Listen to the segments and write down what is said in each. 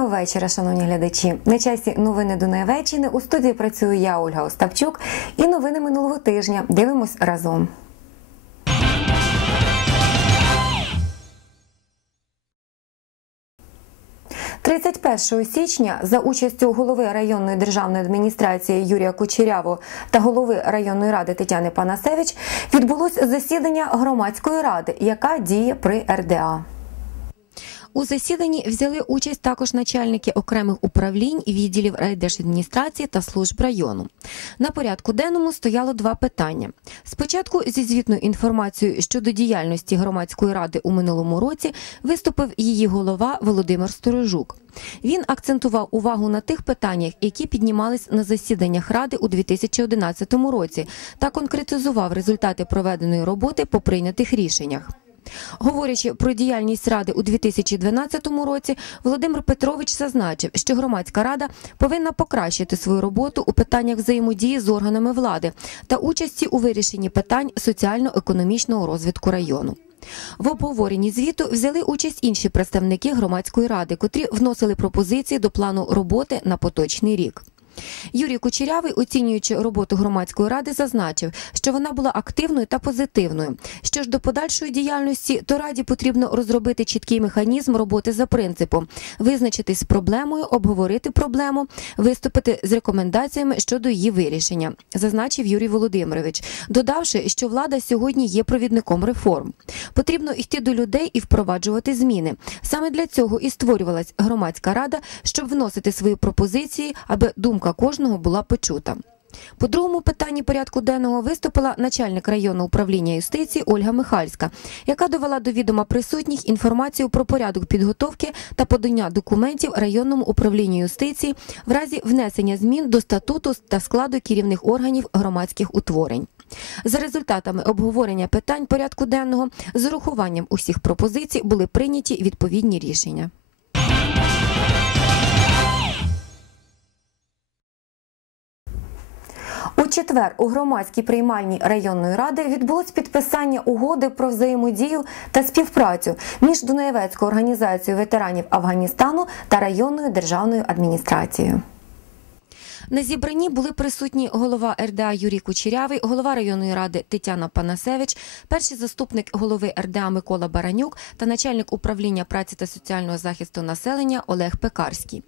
Доброго вечора, шановні глядачі. На часі новини Дунаєвеччини. У студії працюю я, Ольга Остапчук, і новини минулого тижня. Дивимось разом. «31 січня за участю голови районної державної адміністрації Юрія Кучеряво та голови районної ради Тетяни Панасевич відбулось засідання громадської ради, яка діє при РДА. У засіданні взяли участь також начальники окремих управлінь, відділів райдержадміністрації та служб району. На порядку денному стояло два питання. Спочатку зі звітною інформацією щодо діяльності громадської ради у минулому році виступив її голова Володимир Сторожук. Він акцентував увагу на тих питаннях, які піднімались на засіданнях ради у 2011 році, та конкретизував результати проведеної роботи по прийнятих рішеннях. Говорячи про діяльність ради у 2012 році, Володимир Петрович зазначив, що громадська рада повинна покращити свою роботу у питаннях взаємодії з органами влади та участі у вирішенні питань соціально-економічного розвитку району. В обговоренні звіту взяли участь інші представники громадської ради, котрі вносили пропозиції до плану роботи на поточний рік. Юрій Кучерявий, оцінюючи роботу громадської ради, зазначив, що вона була активною та позитивною. Що ж до подальшої діяльності, то раді потрібно розробити чіткий механізм роботи за принципом, визначитись з проблемою, обговорити проблему, виступити з рекомендаціями щодо її вирішення, зазначив Юрій Володимирович, додавши, що влада сьогодні є провідником реформ. Потрібно йти до людей і впроваджувати зміни. Саме для цього і створювалась громадська рада, щоб вносити свої пропозиції, аби думка кожного була почута. По другому питанні порядку денного виступила начальник районного управління юстиції Ольга Михальська, яка довела до відома присутніх інформацію про порядок підготовки та подання документів районному управлінню юстиції в разі внесення змін до статуту та складу керівних органів громадських утворень. За результатами обговорення питань порядку денного з урахуванням усіх пропозицій були прийняті відповідні рішення. Четвер у громадській приймальні районної ради відбулось підписання угоди про взаємодію та співпрацю між Дунаєвецькою організацією ветеранів Афганістану та районною державною адміністрацією. На зібранні були присутні голова РДА Юрій Кучерявий, голова районної ради Тетяна Панасевич, перший заступник голови РДА Микола Баранюк та начальник управління праці та соціального захисту населення Олег Пекарський.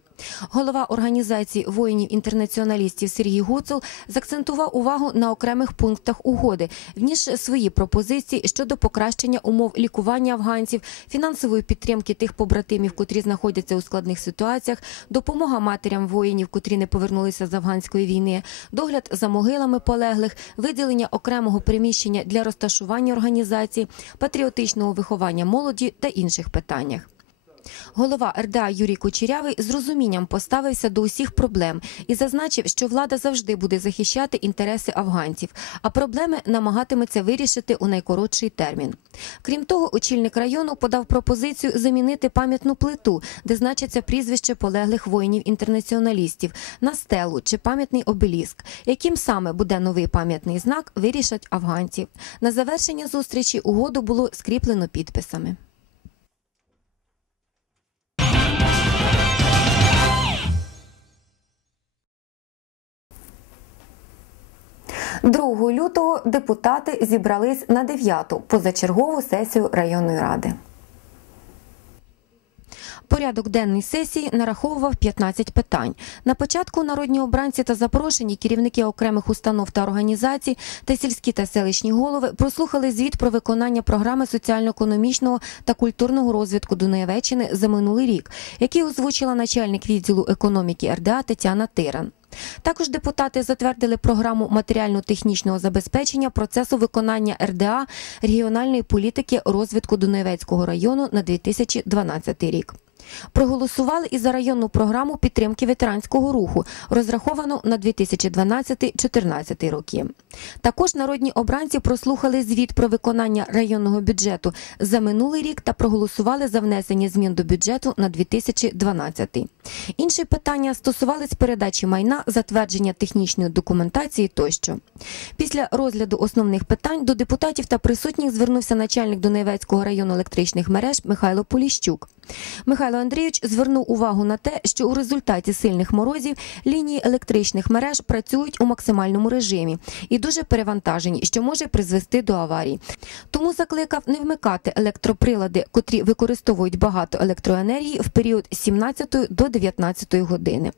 Голова організації воїнів-інтернаціоналістів Сергій Гуцул закцентував увагу на окремих пунктах угоди, вніс свої пропозиції щодо покращення умов лікування афганців, фінансової підтримки тих побратимів, котрі знаходяться у складних ситуаціях, допомога матерям воїнів, котрі не повернулися з афганської війни, догляд за могилами полеглих, виділення окремого приміщення для розташування організації, патріотичного виховання молоді та інших питаннях. Голова РДА Юрій Кучерявий з розумінням поставився до усіх проблем і зазначив, що влада завжди буде захищати інтереси афганців, а проблеми намагатиметься вирішити у найкоротший термін. Крім того, очільник району подав пропозицію замінити пам'ятну плиту, де значиться прізвище полеглих воїнів-інтернаціоналістів, на стелу чи пам'ятний обеліск. Яким саме буде новий пам'ятний знак, вирішать афганців. На завершення зустрічі угоду було скріплено підписами. Другого лютого депутати зібрались на 9-ту позачергову сесію районної ради. Порядок денний сесії нараховував 15 питань. На початку народні обранці та запрошені керівники окремих установ та організацій та сільські та селищні голови прослухали звіт про виконання програми соціально-економічного та культурного розвитку Дунаєвеччини за минулий рік, який озвучила начальник відділу економіки РДА Тетяна Тиран. Також депутати затвердили програму матеріально-технічного забезпечення процесу виконання РДА регіональної політики розвитку Донецького району на 2012 рік. Проголосували і за районну програму підтримки ветеранського руху, розраховану на 2012-2014 роки. Також народні обранці прослухали звіт про виконання районного бюджету за минулий рік та проголосували за внесення змін до бюджету на 2012. Інші питання стосувались передачі майна, затвердження технічної документації тощо. Після розгляду основних питань до депутатів та присутніх звернувся начальник Донецького району електричних мереж Михайло Поліщук. Михайло Михайло Андрійович звернув увагу на те, що у результаті сильних морозів лінії електричних мереж працюють у максимальному режимі і дуже перевантажені, що може призвести до аварій. Тому закликав не вмикати електроприлади, котрі використовують багато електроенергії в період з 17 до 19 години.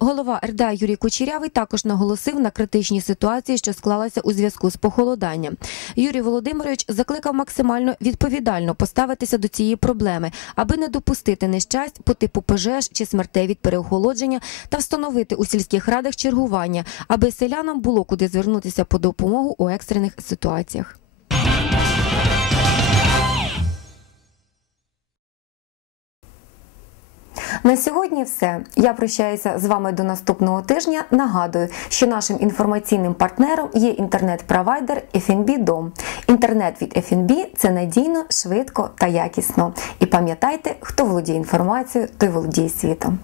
Голова РДА Юрій Кучерявий також наголосив на критичній ситуації, що склалася у зв'язку з похолоданням. Юрій Володимирович закликав максимально відповідально поставитися до цієї проблеми, аби не допустити нещасть по типу пожеж чи смертей від переохолодження та встановити у сільських радах чергування, аби селянам було куди звернутися по допомогу у екстрених ситуаціях. На сьогодні все. Я прощаюся з вами до наступного тижня. Нагадую, що нашим інформаційним партнером є інтернет-провайдер FNB Дом. Інтернет від FNB – це надійно, швидко та якісно. І пам'ятайте, хто володіє інформацією, той володіє світом.